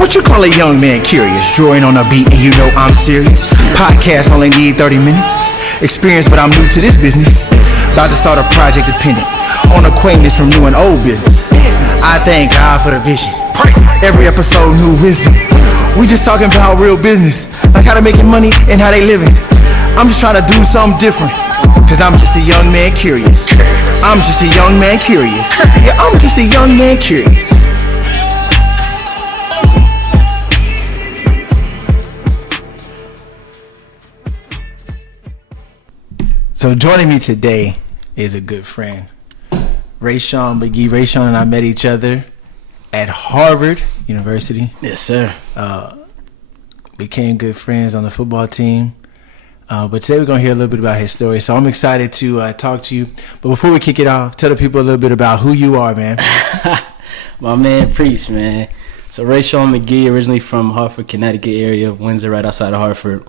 What you call a young man curious? Drawing on a beat and you know I'm serious. Podcast only need 30 minutes. Experience, but I'm new to this business. About to start a project dependent on acquaintance from new and old business. I thank God for the vision. Every episode, new wisdom. We just talking about real business, like how they making money and how they living. I'm just trying to do something different, cause I'm just a young man curious. I'm just a young man curious. Yeah, I'm just a young man curious. So joining me today is a good friend, Raishaun McGhee. Raishaun and I met each other at Harvard University. Yes, sir. Became good friends on the football team. But today we're going to hear a little bit about his story. So I'm excited to talk to you. But before we kick it off, tell the people a little bit about who you are, man. My man, Preach, man. So Raishaun McGhee, originally from Hartford, Connecticut area, Windsor, right outside of Hartford.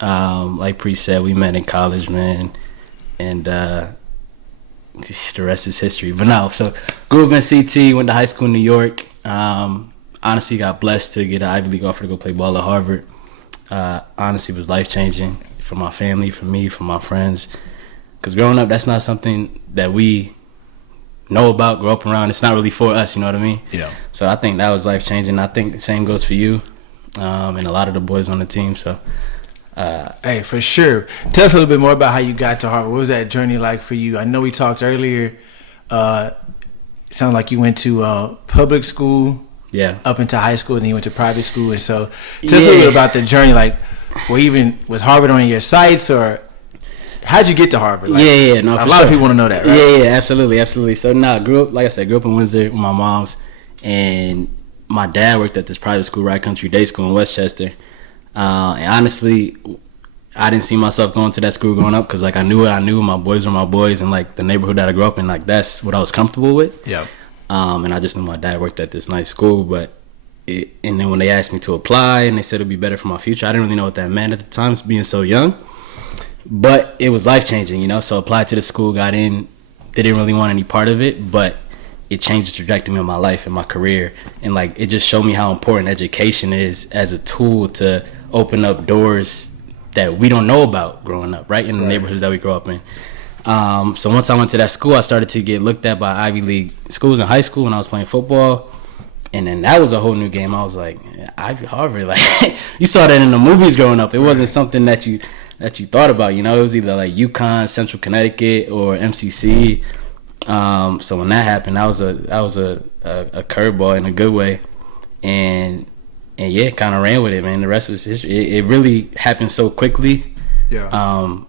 Like Preach said, we met in college, man. And the rest is history. But no, so grew up in CT, went to high school in New York. Honestly, got blessed to get an Ivy League offer to go play ball at Harvard. Honestly, was life-changing for my family, for me, for my friends. Because growing up, that's not something that we know about, grow up around. It's not really for us, you know what I mean? Yeah. So I think that was life-changing. I think the same goes for you and a lot of the boys on the team. So, hey, for sure. Tell us a little bit more about how you got to Harvard. What was that journey like for you? I know we talked earlier. It sounded like you went to public school. Yeah. Up into high school, and then you went to private school. And so tell us a little bit about the journey. Like, was Harvard on your sights, or how'd you get to Harvard? Like, No, a lot of people want to know that, right? Yeah, absolutely. So, grew up in Windsor with my mom's, and my dad worked at this private school, Right Country Day School in Westchester. And honestly, I didn't see myself going to that school growing up because, like, I knew what I knew. My boys were my boys, and, like, the neighborhood that I grew up in, like, that's what I was comfortable with. Yeah. And I just knew my dad worked at this nice school, and then when they asked me to apply and they said it'd be better for my future, I didn't really know what that meant at the time, being so young. But it was life-changing, you know? So applied to the school, got in, didn't really want any part of it, but it changed the trajectory of my life and my career. And, like, it just showed me how important education is as a tool to open up doors that we don't know about growing up, right? In the neighborhoods that we grow up in. So once I went to that school, I started to get looked at by Ivy League schools in high school when I was playing football. And then that was a whole new game. I was like, Harvard, like, you saw that in the movies growing up. It wasn't something that you thought about, you know. It was either like UConn, Central Connecticut, or MCC. So when that happened, that was a curveball in a good way. And yeah, kind of ran with it, man. The rest was history. It really happened so quickly. Yeah.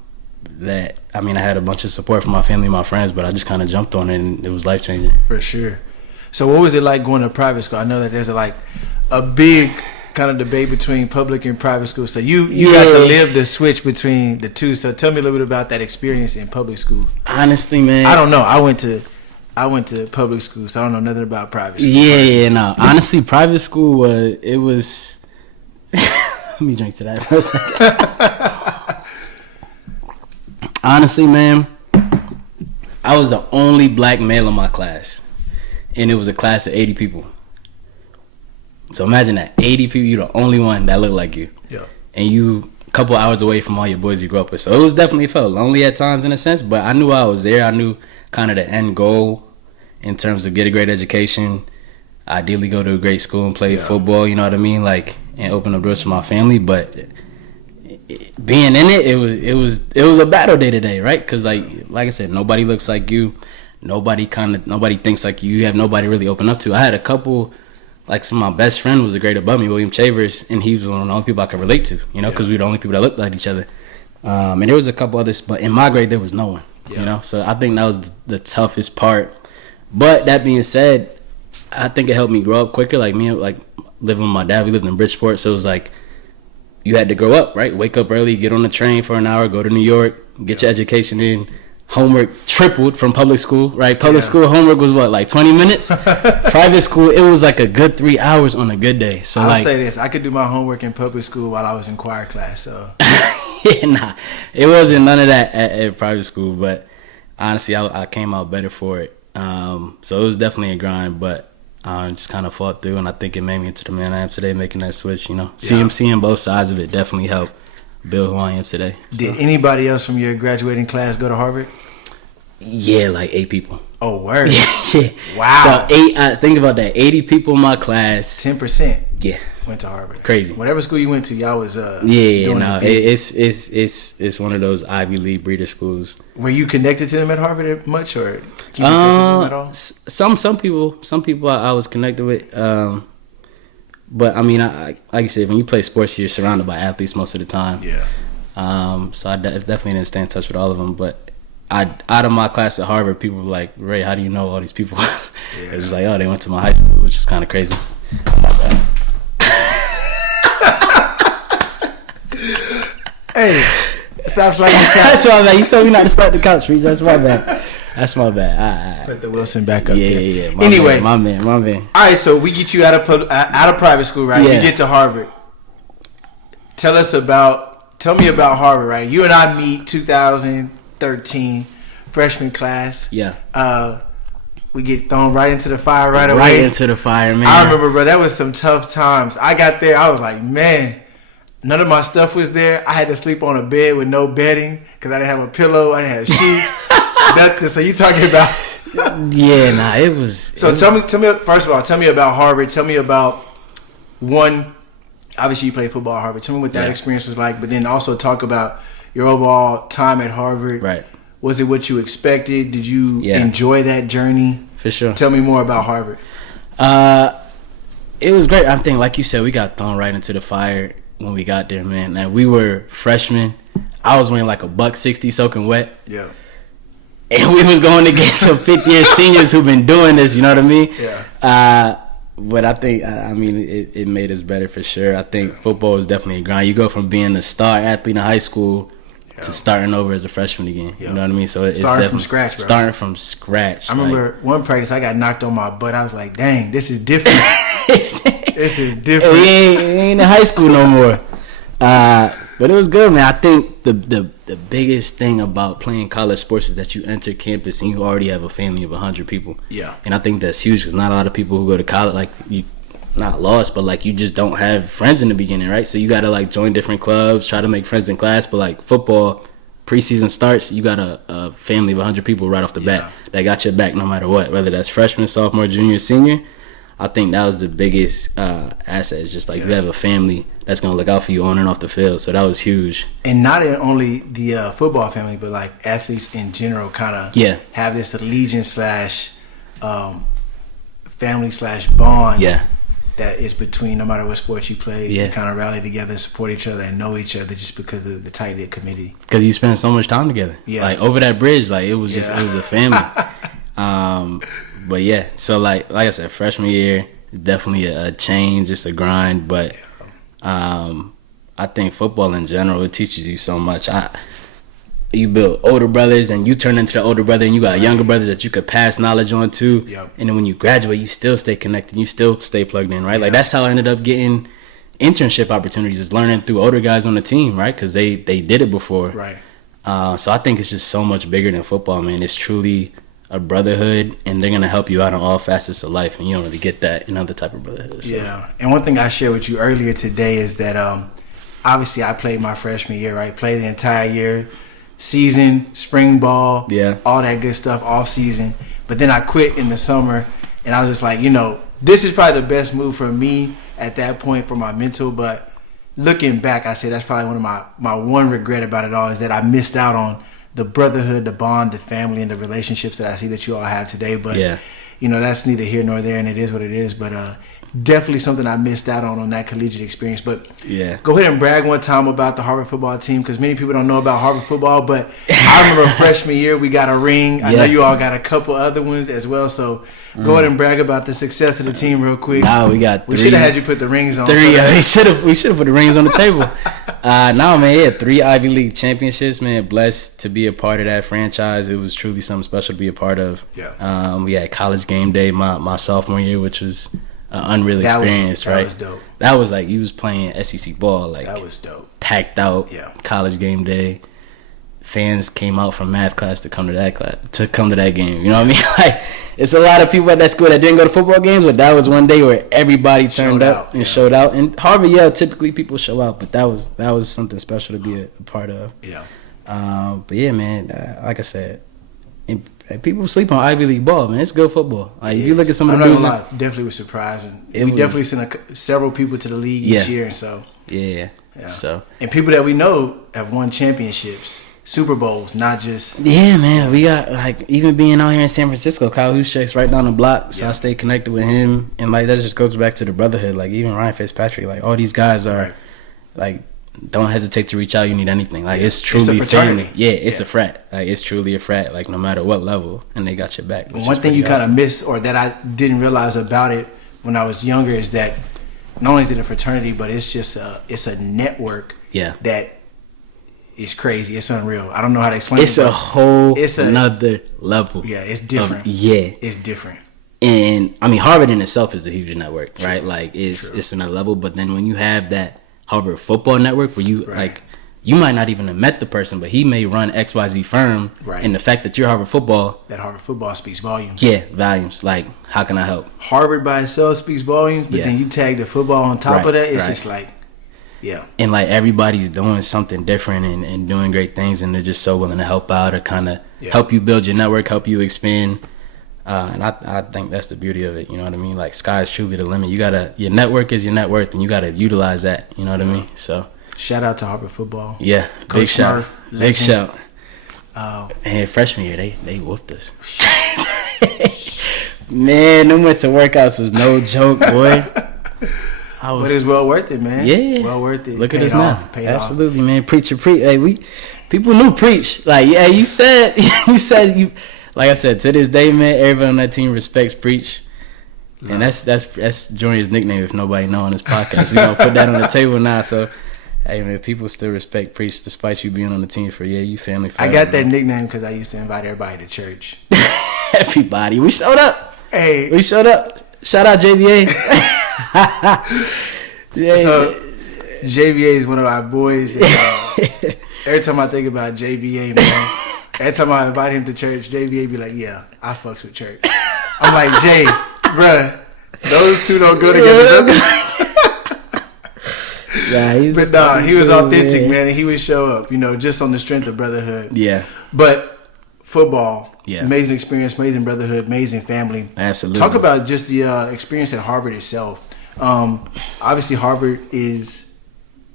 That, I mean, I had a bunch of support from my family and my friends, but I just kind of jumped on it, and it was life-changing. For sure. So what was it like going to private school? I know that there's a big kind of debate between public and private school. So you got to live the switch between the two. So tell me a little bit about that experience in public school. Honestly, man, I don't know. I went to public school, so I don't know nothing about private school. No. Honestly, private school was let me drink to that for a second. Honestly, man, I was the only black male in my class, and it was a class of 80 people. So imagine that, 80 people, you're the only one that looked like you. Yeah. And you a couple hours away from all your boys you grew up with. So it was definitely felt lonely at times in a sense, but I knew I was there. I knew kind of the end goal in terms of get a great education, ideally go to a great school and play football, you know what I mean? Like, and open up doors for my family, but being in it was a battle day to day, right? Because like I said, nobody looks like you, nobody thinks like you. You have nobody really open up to. I had a couple, like some of my best friend was a grade above me, William Chavers, and he was one of the only people I could relate to, you know, because we were the only people that looked like each other. And there was a couple others, but in my grade there was no one, you know. So I think that was the toughest part. But that being said, I think it helped me grow up quicker. Like me, like living with my dad, we lived in Bridgeport, so it was like, you had to grow up, right? Wake up early, get on the train for an hour, go to New York, get your education in. Homework tripled from public school, right? Public school homework was what, like 20 minutes? Private school, it was like a good 3 hours on a good day. So I'll say this, I could do my homework in public school while I was in choir class, so. It wasn't none of that at private school, but honestly, I came out better for it. So it was definitely a grind, but Just kind of fought through, and I think it made me into the man I am today, making that switch, you know. Seeing both sides of it definitely helped build who I am today. Did anybody else from your graduating class go to Harvard? Yeah, like 8 people. Oh, word. Yeah. Wow. So think about that. 80 people in my class. 10%. Yeah. Went to Harvard. Crazy. Whatever school you went to, y'all was doing it's one of those Ivy League breeder schools. Were you connected to them at Harvard much, or keep in touch with them at all? Some people I was connected with. But I mean, like you said, when you play sports, you're surrounded by athletes most of the time. Yeah. So I definitely didn't stay in touch with all of them, but out of my class at Harvard, people were like, Ray, how do you know all these people? Yeah. It's just like, oh, they went to my high school, which is kind of crazy. Hey, stop sliding the couch. That's my bad. You told me not to slide the couch, Reach. That's my bad. That's my bad. Put the Wilson back up there. Yeah. Anyway, my man. All right, so we get you out of private school, right? Yeah. You get to Harvard. Tell me about Harvard, right? You and I meet 2013, freshman class. Yeah. We get thrown right into the fire right away. Right into the fire, man. I remember, bro, that was some tough times. I got there, I was like, man, none of my stuff was there. I had to sleep on a bed with no bedding because I didn't have a pillow. I didn't have sheets. So you talking about? Yeah, nah, it was. So tell me. First of all, tell me about Harvard. Tell me about one. Obviously, you played football at Harvard. Tell me what that experience was like. But then also talk about your overall time at Harvard. Right. Was it what you expected? Did you enjoy that journey? For sure. Tell me more about Harvard. It was great. I think, like you said, we got thrown right into the fire when we got there, man. And we were freshmen. I was wearing like a $160 soaking wet. Yeah. And we was going against some 50-year seniors who've been doing this, you know what I mean? Yeah. But I think, it made us better for sure. I think football is definitely a grind. You go from being a star athlete in high school to starting over as a freshman again. You know what I mean? So it's starting from scratch, bro. Starting from scratch. I remember one practice I got knocked on my butt. I was like, dang, this is different. This is different. We ain't in high school no more. But it was good, man. I think the biggest thing about playing college sports is that you enter campus and you already have a family of 100 people. Yeah. And I think that's huge because not a lot of people who go to college, like, you not lost, but like you just don't have friends in the beginning, right? So you got to like join different clubs, try to make friends in class. But like football, preseason starts, you got a family of 100 people right off the bat that got your back no matter what, whether that's freshman, sophomore, junior, senior. I think that was the biggest asset. It's just like you have a family that's going to look out for you on and off the field. So that was huge. And not only the football family, but like athletes in general kind of have this allegiance / family / bond that is between no matter what sport you play. You kind of rally together and support each other and know each other just because of the tight-knit community. Because you spend so much time together. Yeah. Like over that bridge, like it was just, it was a family. But yeah, so like I said, freshman year, definitely a change, it's a grind. But I think football in general, it teaches you so much. You build older brothers and you turn into the older brother and you got younger brothers that you could pass knowledge on to. Yep. And then when you graduate, you still stay connected. You still stay plugged in, right? Like that's how I ended up getting internship opportunities, is learning through older guys on the team, right? Because they did it before. Right. So I think it's just so much bigger than football, man. It's truly a brotherhood, and they're going to help you out on all facets of life, and you don't really get that in other type of brotherhood. So. Yeah. And one thing I shared with you earlier today is that obviously I played my freshman year, right? Played the entire year. Season, spring ball, all that good stuff, off season. But then I quit in the summer, and I was just like, this is probably the best move for me at that point for my mental. But looking back, I say that's probably one of my one regret about it all is that I missed out on the brotherhood, the bond, the family, and the relationships that I see that you all have today. But that's neither here nor there, and it is what it is. But definitely something I missed out on that collegiate experience. But go ahead and brag one time about the Harvard football team, because many people don't know about Harvard football. But I remember freshman year we got a ring. I know you all got a couple other ones as well. So go ahead and brag about the success of the team real quick. Nah, we got 3. We should have had you put the rings on. 3. We should have put the rings on the table. Man, 3 Ivy League championships, man. Blessed to be a part of that franchise. It was truly something special to be a part of. Yeah. We had college game day my sophomore year, which was unreal experience, right? That was dope. That was like you was playing SEC ball, like that was dope. Packed out, college game day. fans came out from math class to come to that game. You know what I mean? Like, it's a lot of people at that school that didn't go to football games, but that was one day where everybody turned up and showed out. And Harvard Yale, typically people show out, but that was something special to be a part of. Yeah. But yeah, man, like I said, and people sleep on Ivy League ball, man. It's good football. Like, if you look at some of the dudes, definitely was surprising. We definitely sent several people to the league each year, and so yeah. So, and people that we know have won championships, Super Bowls, not just man. We got, like, even being out here in San Francisco, Kyle Juszczyk's right down the block, so I stay connected with him, and like that just goes back to the brotherhood. Like, even Ryan Fitzpatrick, like, all these guys are like, don't hesitate to reach out. You need anything. Like, it's truly family. Yeah, it's a frat. Like, it's truly a frat. Like, no matter what level, and they got your back. One thing you kind of missed, or that I didn't realize about it when I was younger, is that not only is it a fraternity, but it's just it's a network. That is crazy. It's unreal. I don't know how to explain it. It's a whole another level. Yeah, it's different. It's different. And I mean, Harvard in itself is a huge network, right? Like, it's another level. But then when you have that Harvard football network where you like, you might not even have met the person, but he may run XYZ firm, and the fact that you're Harvard football, that Harvard football speaks volumes. Volumes. Like, how can I help? Harvard by itself speaks volumes, but then you tag the football on top of that, it's just like, and like, everybody's doing something different and doing great things, and they're just so willing to help out or kind of help you build your network, help you expand. And I think that's the beauty of it. You know what I mean? Like, sky is truly the limit. Your network is your net worth, and you gotta utilize that. You know what I mean? So, shout out to Harvard football. Yeah, Coach big shout. Smurf, big shout. And freshman year, they whooped us. Man, them winter workouts was no joke, boy. But it's well worth it, man. Yeah, well worth it. Look at us now. Absolutely, man. Preacher, preach. Hey, people knew preach. Like, you said, Like I said, to this day, man, everybody on that team respects Preach. And that's Junior's nickname if nobody know on this podcast. We're going to put that on the table now. So, hey, man, people still respect Preach despite you being on the team for, you family forever. I got that nickname because I used to invite everybody to church. Everybody. We showed up. Hey. We showed up. Shout out JVA. So, JVA is one of our boys. And, every time I think about JVA, man, every time I invite him to church, JVA be like, yeah, I fucks with church. I'm like, Jay, bruh, those two don't go together. He was authentic, man, and he would show up, just on the strength of brotherhood. Yeah. But football, amazing experience, amazing brotherhood, amazing family. Absolutely. Talk about just the experience at Harvard itself. Obviously, Harvard is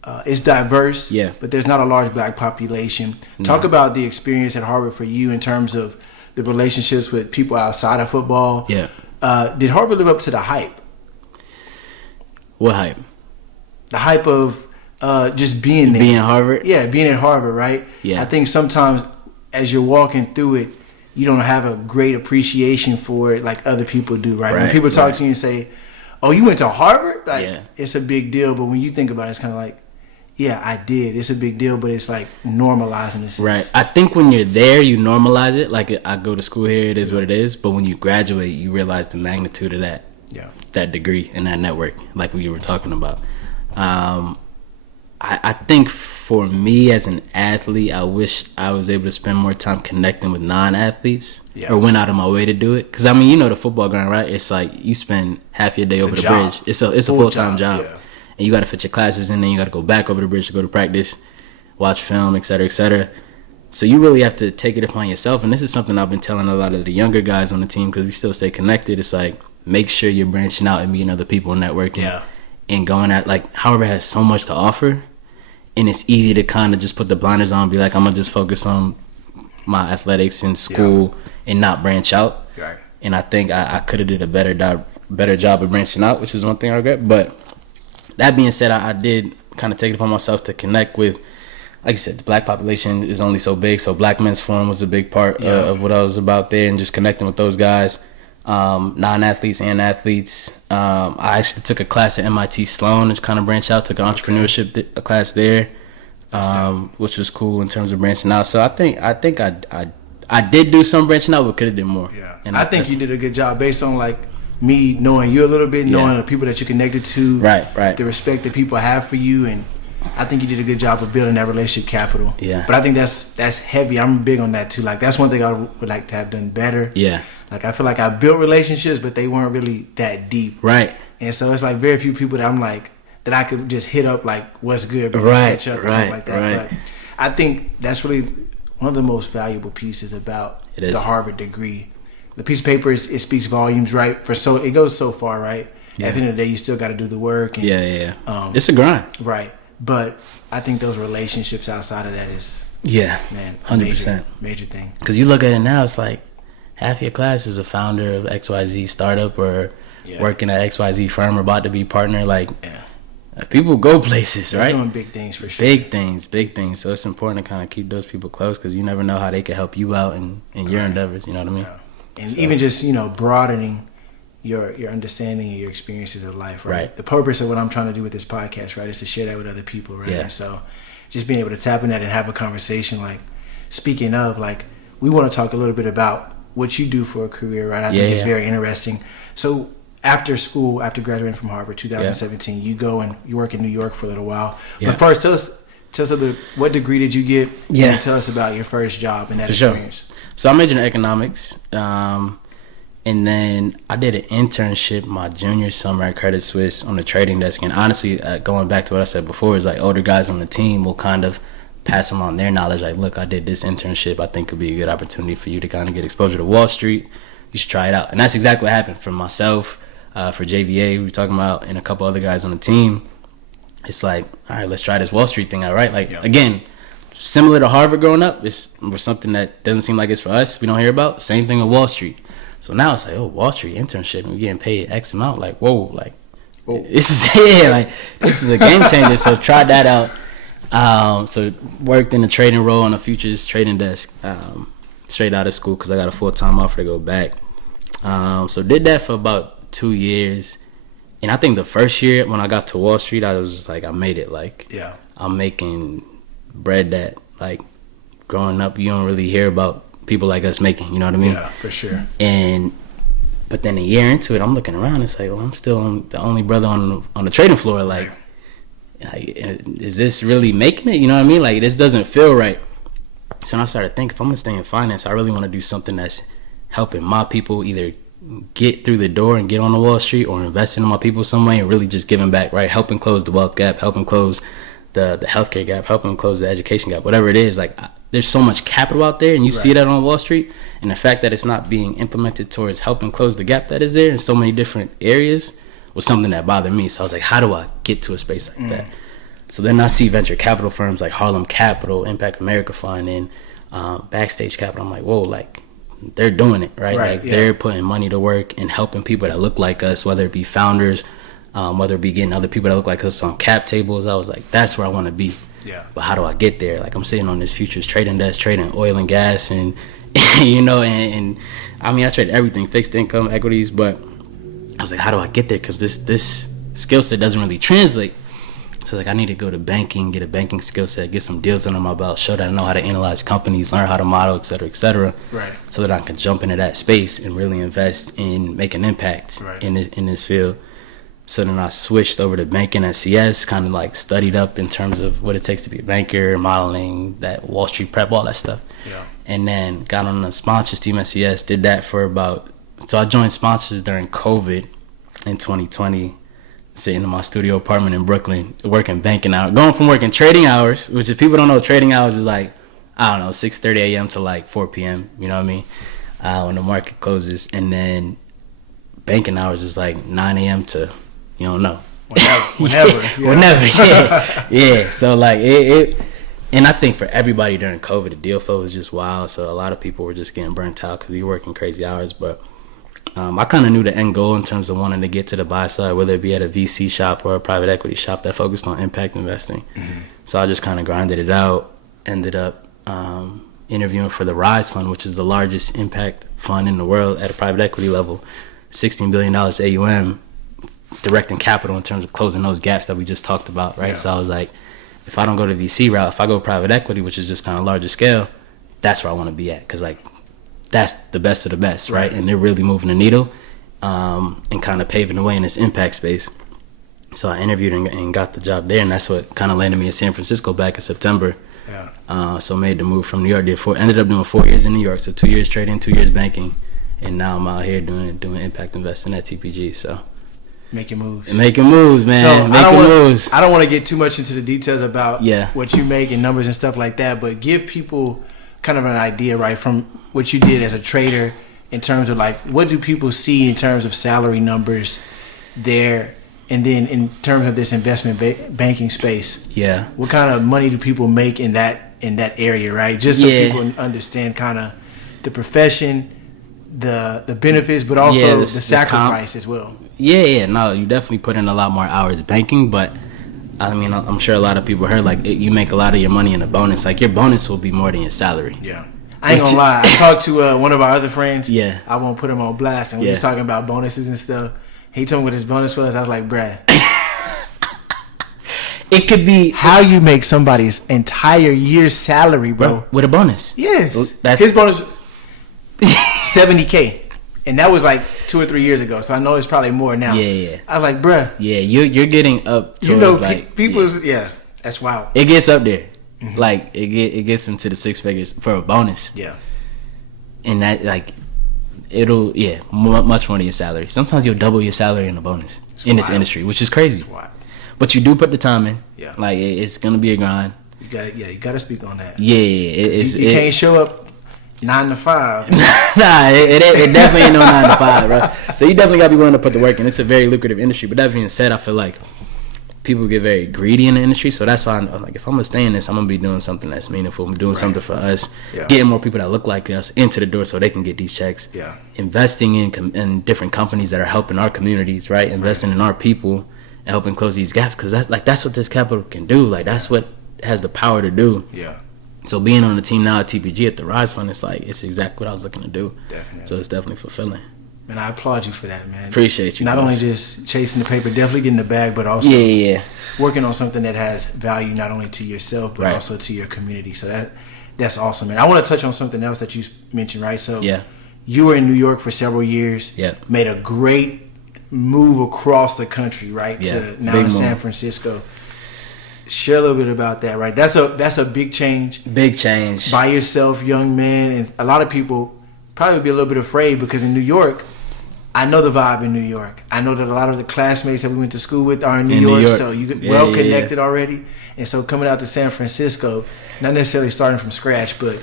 diverse, but there's not a large black population. No. Talk about the experience at Harvard for you in terms of the relationships with people outside of football. Yeah. Did Harvard live up to the hype? What hype? The hype of just being there. Being at Harvard? Yeah, being at Harvard, right? Yeah. I think sometimes as you're walking through it, you don't have a great appreciation for it like other people do, right? When people talk to you and say, oh, you went to Harvard? Like, it's a big deal. But when you think about it, it's kind of like, yeah, I did. It's a big deal, but it's like normalizing this. Right. I think when you're there, you normalize it. Like, I go to school here, it is what it is. But when you graduate, you realize the magnitude of that. Yeah. That degree and that network, like we were talking about. I think for me as an athlete, I wish I was able to spend more time connecting with non-athletes or went out of my way to do it. Because, I mean, the football ground, right? It's like you spend half your day over the bridge. It's a full-time job. Yeah. And you got to fit your classes in, then you got to go back over the bridge to go to practice, watch film, et cetera, et cetera. So you really have to take it upon yourself. And this is something I've been telling a lot of the younger guys on the team because we still stay connected. It's like, make sure you're branching out and meeting other people and networking and going at, like, Harvard has so much to offer. And it's easy to kind of just put the blinders on and be like, I'm going to just focus on my athletics in school and not branch out. Right. And I think I could have did a better job of branching out, which is one thing I regret. But that being said, I did kind of take it upon myself to connect with, like you said, the black population is only so big. So Black Men's Forum was a big part of what I was about there and just connecting with those guys, non-athletes and athletes. I actually took a class at MIT Sloan and kind of branched out, took an entrepreneurship class there, which was cool in terms of branching out. So I think I did do some branching out, but could have done more. Yeah, and I think you did a good job based on like me knowing you a little bit, knowing the people that you're connected to, right, the respect that people have for you, and I think you did a good job of building that relationship capital. Yeah. But I think that's heavy. I'm big on that too. Like that's one thing I would like to have done better. Yeah. Like I feel like I built relationships, but they weren't really that deep. Right. And so it's like very few people that I'm like that I could just hit up like what's good, but let's catch up or something like that. Right. But I think that's really one of the most valuable pieces about the Harvard degree. The piece of paper it speaks volumes, right? It goes so far, right? Yeah. At the end of the day, you still got to do the work. And, it's a grind, right? But I think those relationships outside of that is man, 100% major thing. Because you look at it now, it's like half your class is a founder of XYZ startup or working at XYZ firm or about to be partner. Like people go places, right? They're doing big things for sure. Big things. So it's important to kind of keep those people close because you never know how they can help you out in your endeavors. You know what I mean? Yeah. And even just broadening your understanding and your experiences of life, right? The purpose of what I'm trying to do with this podcast, right, is to share that with other people, right? Yeah. And so just being able to tap in that and have a conversation, like speaking of, like we want to talk a little bit about what you do for a career, right? I think it's very interesting. So after school, after graduating from Harvard, 2017, you go and you work in New York for a little while. But first, tell us a little bit, what degree did you get? Yeah. And tell us about your first job and that for experience. Sure. So I majored in economics. And then I did an internship my junior summer at Credit Suisse on the trading desk. And honestly, going back to what I said before, is like older guys on the team will kind of pass along their knowledge. Like, look, I did this internship. I think could be a good opportunity for you to kind of get exposure to Wall Street. You should try it out. And that's exactly what happened for myself, for JVA, we were talking about, and a couple other guys on the team. It's like, all right, let's try this Wall Street thing out, right? Like, again, similar to Harvard growing up, it's something that doesn't seem like it's for us. We don't hear about. Same thing with Wall Street. So now it's like, oh, Wall Street internship, and we're getting paid X amount. Like, whoa, this is a game changer. So try that out. So worked in the trading role on a futures trading desk, straight out of school because I got a full-time offer to go back. So did that for about 2 years. And I think the first year when I got to Wall Street, I was just like, I made it. Like, I'm making bread that, like, growing up, you don't really hear about people like us making, you know what I mean? Yeah, for sure. But then a year into it, I'm looking around, it's like, well, I'm still the only brother on the trading floor. Like, is this really making it? You know what I mean? Like, this doesn't feel right. So I started thinking, if I'm going to stay in finance, I really want to do something that's helping my people either get through the door and get on the Wall Street or investing in my people some way and really just giving back, right? Helping close the wealth gap, helping close the healthcare gap, helping close the education gap, whatever it is. Like, there's so much capital out there, and you see that on Wall Street, and the fact that it's not being implemented towards helping close the gap that is there in so many different areas was something that bothered me. So I was like, how do I get to a space like that? So then I see venture capital firms like Harlem Capital, Impact America Fund, and Backstage Capital. I'm like, whoa, like, they're doing it, right? They're putting money to work and helping people that look like us, whether it be founders, whether it be getting other people that look like us on cap tables. I was like, that's where I want to be. Yeah. But how do I get there? Like, I'm sitting on this futures trading desk, trading oil and gas, and and I mean, I trade everything, fixed income, equities. But I was like, how do I get there? Because this skill set doesn't really translate. So like, I need to go to banking, get a banking skill set, get some deals under my belt, show that I know how to analyze companies, learn how to model, et cetera, right? So that I can jump into that space and really invest in making an impact in this field. So then I switched over to banking at CS, kind of like studied up in terms of what it takes to be a banker, modeling, that Wall Street prep, all that stuff. Yeah. And then got on the sponsors team at CS, did that for so I joined sponsors during COVID in 2020, sitting in my studio apartment in Brooklyn, working banking hours, going from working trading hours, which if people don't know, trading hours is like, I don't know, 6:30 a.m. to like 4 p.m., you know what I mean, when the market closes. And then banking hours is like 9 a.m. to, you don't know. Whenever. Yeah. So like it, and I think for everybody during COVID, the deal flow was just wild. So a lot of people were just getting burnt out because we were working crazy hours. But I kind of knew the end goal in terms of wanting to get to the buy side, whether it be at a VC shop or a private equity shop that focused on impact investing. Mm-hmm. So I just kind of grinded it out. Ended up interviewing for the Rise Fund, which is the largest impact fund in the world at a private equity level, $16 billion AUM. Directing capital in terms of closing those gaps that we just talked about, right? Yeah. So I was like, if I don't go to VC route, if I go private equity, which is just kind of larger scale, that's where I want to be at, because like that's the best of the best, right? And they're really moving the needle and kind of paving the way in this impact space. So I interviewed and got the job there, and that's what kind of landed me in San Francisco back in September. Yeah. So made the move from New York. Ended up doing 4 years in New York, so 2 years trading, 2 years banking, and now I'm out here doing impact investing at TPG. So making moves, man. So I don't want to get too much into the details about Yeah. what you make and numbers and stuff like that, but give people kind of an idea, right, from what you did as a trader in terms of like what do people see in terms of salary numbers there, and then in terms of this investment banking space. Yeah. What kind of money do people make in that area, right? Just so people understand kind of the profession, the benefits, but also the sacrifice as well. Yeah, no, you definitely put in a lot more hours banking, but I mean, I'm sure a lot of people heard like you make a lot of your money in a bonus. Like your bonus will be more than your salary. Yeah, I ain't gonna lie. I talked to one of our other friends. Yeah, I won't put him on blast, and we was talking about bonuses and stuff. He told me what his bonus was. I was like, bruh. It could be how you make somebody's entire year's salary, bro, with a bonus. Yes, that's his bonus. $70K, and that was like 2 or 3 years ago. So I know it's probably more now. Yeah. I was like, bruh. Yeah, you're getting up to like people's that's wild. It gets up there, like it gets into the six figures for a bonus. Yeah, and that like it'll much more than your salary. Sometimes you'll double your salary in a bonus in this industry, which is crazy. But you do put the time in. Yeah, like it's gonna be a grind. You gotta speak on that. Yeah, you can't show up 9 to 5. Nah, it definitely ain't no 9 to 5, bro. So you definitely gotta be willing to put the work in. It's a very lucrative industry. But that being said, I feel like people get very greedy in the industry. So that's why I'm like, if I'm gonna stay in this, I'm gonna be doing something that's meaningful. I'm doing something for us, getting more people that look like us into the door so they can get these checks. Yeah, investing in different companies that are helping our communities, right? Investing in our people and helping close these gaps, because that's what this capital can do. Like that's what it has the power to do. Yeah. So being on the team now at TPG at the Rise Fund, it's like it's exactly what I was looking to do. Definitely. So it's definitely fulfilling. Man, I applaud you for that, man. Appreciate you. Not only just chasing the paper, definitely getting the bag, but also working on something that has value not only to yourself but also to your community. So that's awesome, man. I want to touch on something else that you mentioned, right? So you were in New York for several years. Yeah. Made a great move across the country, right? To now in San Francisco. Share a little bit about that, right? That's a big change. Big change. By yourself, young man, and a lot of people probably be a little bit afraid because in New York, I know the vibe in New York. I know that a lot of the classmates that we went to school with are in New York, so you get well connected already. And so coming out to San Francisco, not necessarily starting from scratch, but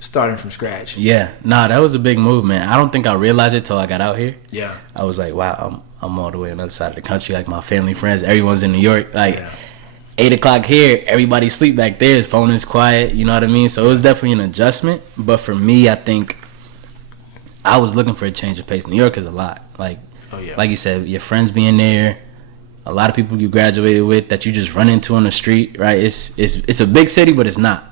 starting from scratch. Yeah, nah, that was a big move, man. I don't think I realized it till I got out here. Yeah, I was like, wow, I'm all the way on the other side of the country. Like my family, friends, everyone's in New York. Like 8 o'clock here, everybody sleep back there. His phone is quiet. You know what I mean? So it was definitely an adjustment. But for me, I think I was looking for a change of pace. New York is a lot. Like you said, your friends being there, a lot of people you graduated with that you just run into on the street, right? It's a big city, but it's not.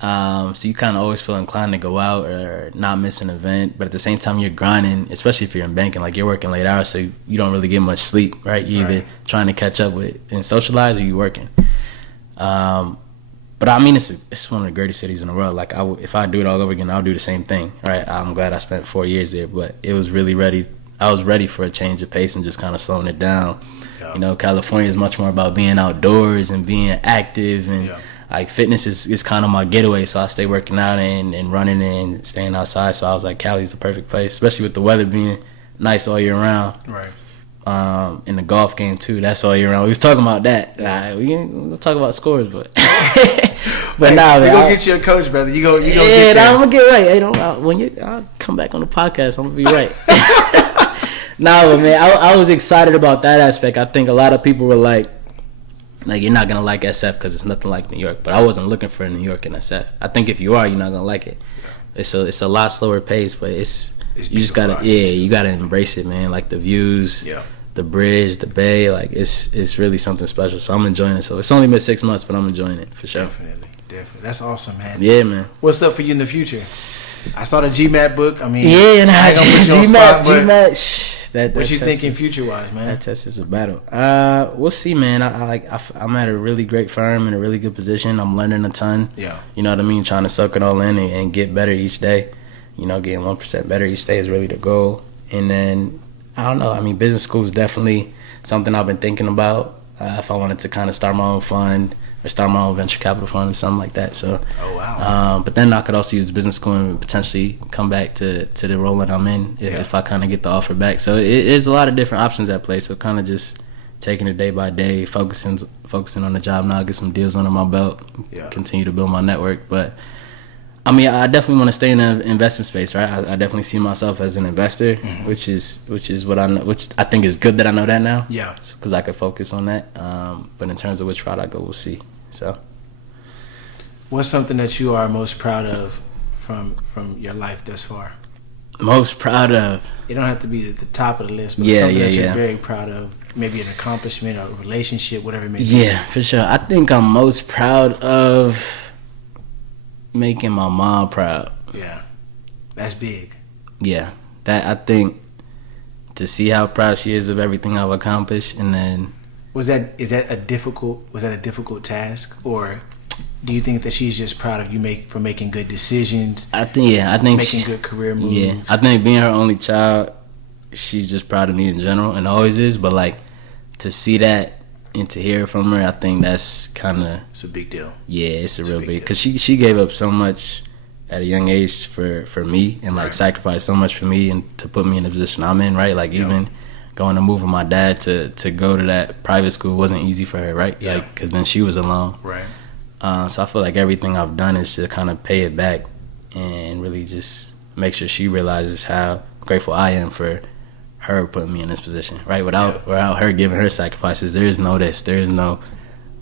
So you kind of always feel inclined to go out or not miss an event. But at the same time, you're grinding, especially if you're in banking. Like, you're working late hours, so you don't really get much sleep, right? You're either trying to catch up with and socialize or you working. But, I mean, it's one of the greatest cities in the world. Like, if I do it all over again, I'll do the same thing, right? I'm glad I spent 4 years there. But it was really ready. I was ready for a change of pace and just kind of slowing it down. Yeah. You know, California is much more about being outdoors and being active and like fitness is kind of my getaway, so I stay working out and running and staying outside. So I was like, Cali's the perfect place, especially with the weather being nice all year round. Right. In the golf game too, that's all year round. We was talking about that. We'll talk about scores, but but nah, man, we gonna get you a coach, brother. You go get there. I'm gonna get right. Hey, I'll come back on the podcast, I'm gonna be right. Nah, but man, I was excited about that aspect. I think a lot of people were like, you're not gonna like SF because it's nothing like New York. But I wasn't looking for New York in SF. I think if you are, you're not gonna like it. It's a lot slower pace, but it's you just gotta you gotta embrace it, man. Like the views, the bridge, the bay, like it's really something special. So I'm enjoying it. So it's only been 6 months, but I'm enjoying it for sure. Definitely. That's awesome, man. Yeah, man. What's up for you in the future? I saw the GMAT book. I mean, GMAT. What you thinking future wise, man? That test is a battle. We'll see, man. I'm at a really great firm in a really good position. I'm learning a ton. Yeah. You know what I mean? Trying to soak it all in and get better each day. You know, getting 1% better each day is really the goal. And then I don't know. I mean, business school is definitely something I've been thinking about. If I wanted to kind of start my own fund or start my own venture capital fund or something like that. So, oh wow. But then I could also use business school and potentially come back to the role that I'm in if I kind of get the offer back. So it is a lot of different options at play. So kind of just taking it day by day, focusing on the job now, get some deals under my belt, continue to build my network. But I mean, I definitely want to stay in the investing space, right? I definitely see myself as an investor, which is what I know, which I think is good that I know that now. Yeah, because I could focus on that. But in terms of which route I go, we'll see. So, what's something that you are most proud of from your life thus far? Most proud of? It don't have to be at the top of the list, but something that you're very proud of. Maybe an accomplishment or a relationship, whatever it may be. Yeah, for sure. I think I'm most proud of making my mom proud. Yeah, that's big. Yeah, that I think to see how proud she is of everything I've accomplished, and then was that a difficult task, or do you think that she's just proud of you for making good decisions? I think making good career moves. Yeah, I think being her only child, she's just proud of me in general, and always is. But like to see that and to hear from her, I think that's kind of, it's a big deal. Yeah, it's a real big, because she gave up so much at a young age for me, and like sacrificed so much for me and to put me in the position I'm in, right? Like even going to move with my dad to go to that private school wasn't easy for her, right? Yeah. Like, because then she was alone. Right. So I feel like everything I've done is to kind of pay it back and really just make sure she realizes how grateful I am for her putting me in this position, right? Without her giving her sacrifices, there is no this, there is no,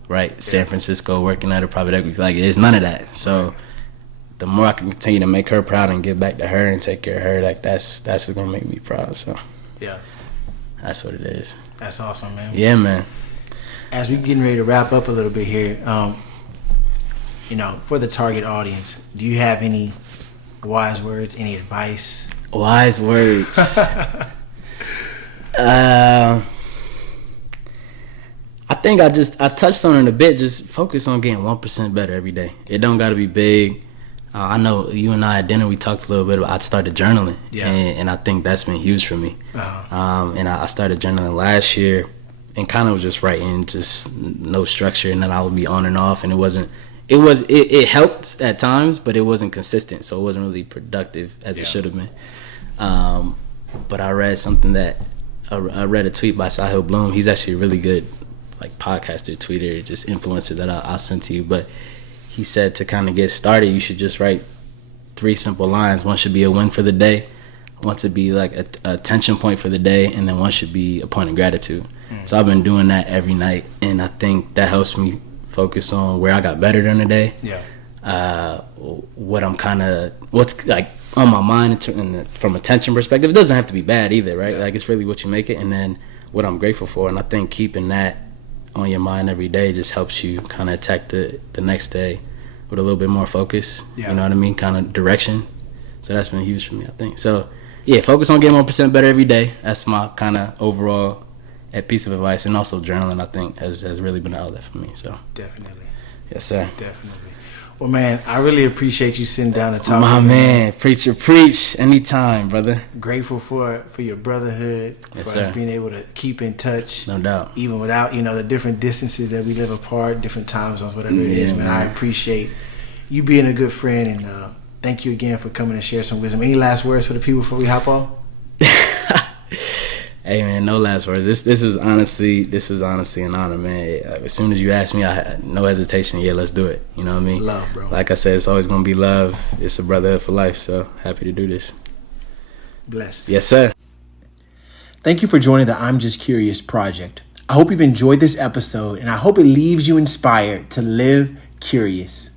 right, San Francisco working at a private equity. Like, there's none of that. So the more I can continue to make her proud and give back to her and take care of her, like that's what's gonna make me proud. So yeah, that's what it is. That's awesome, man. Yeah, man. As we're getting ready to wrap up a little bit here, for the target audience, do you have any wise words, any advice? Wise words. I think I touched on it a bit. Just focus on getting 1% better every day. It don't got to be big. I know you and I at dinner, we talked a little bit about, I started journaling. Yeah. And I think that's been huge for me. Uh-huh. And I started journaling last year and kind of was just writing, just no structure, and then I would be on and off, and it helped at times, but it wasn't consistent, so it wasn't really productive as it should have been. But I read something I read a tweet by Sahil Bloom. He's actually a really good like podcaster, tweeter, just influencer that I'll send to you. But he said to kind of get started, you should just write 3 simple lines. One should be a win for the day, one should be like a tension point for the day, and then one should be a point of gratitude. So I've been doing that every night, and I think that helps me focus on where I got better during the day. Yeah. What's like on my mind from a tension perspective. It doesn't have to be bad either, right? Like, it's really what you make it, and then what I'm grateful for. And I think keeping that on your mind every day just helps you kind of attack the next day with a little bit more focus. You know what I mean? Kind of direction. So that's been huge for me, I think. So yeah, focus on getting 1% better every day. That's my kind of overall piece of advice. And also journaling, I think, has really been an outlet for me. So definitely. Yes, sir. Definitely. Well, man, I really appreciate you sitting down and talking. My man, preacher, preach anytime, brother. Grateful for your brotherhood, for us being able to keep in touch. No doubt. Even without, the different distances that we live apart, different time zones, whatever it is, man. I appreciate you being a good friend, and thank you again for coming and share some wisdom. Any last words for the people before we hop off? Hey man, no last words. This was honestly an honor, man. As soon as you asked me, I had no hesitation. Yeah, let's do it. You know what I mean? Love, bro. Like I said, it's always gonna be love. It's a brotherhood for life. So happy to do this. Bless. Yes, sir. Thank you for joining the I'm Just Curious project. I hope you've enjoyed this episode, and I hope it leaves you inspired to live curious.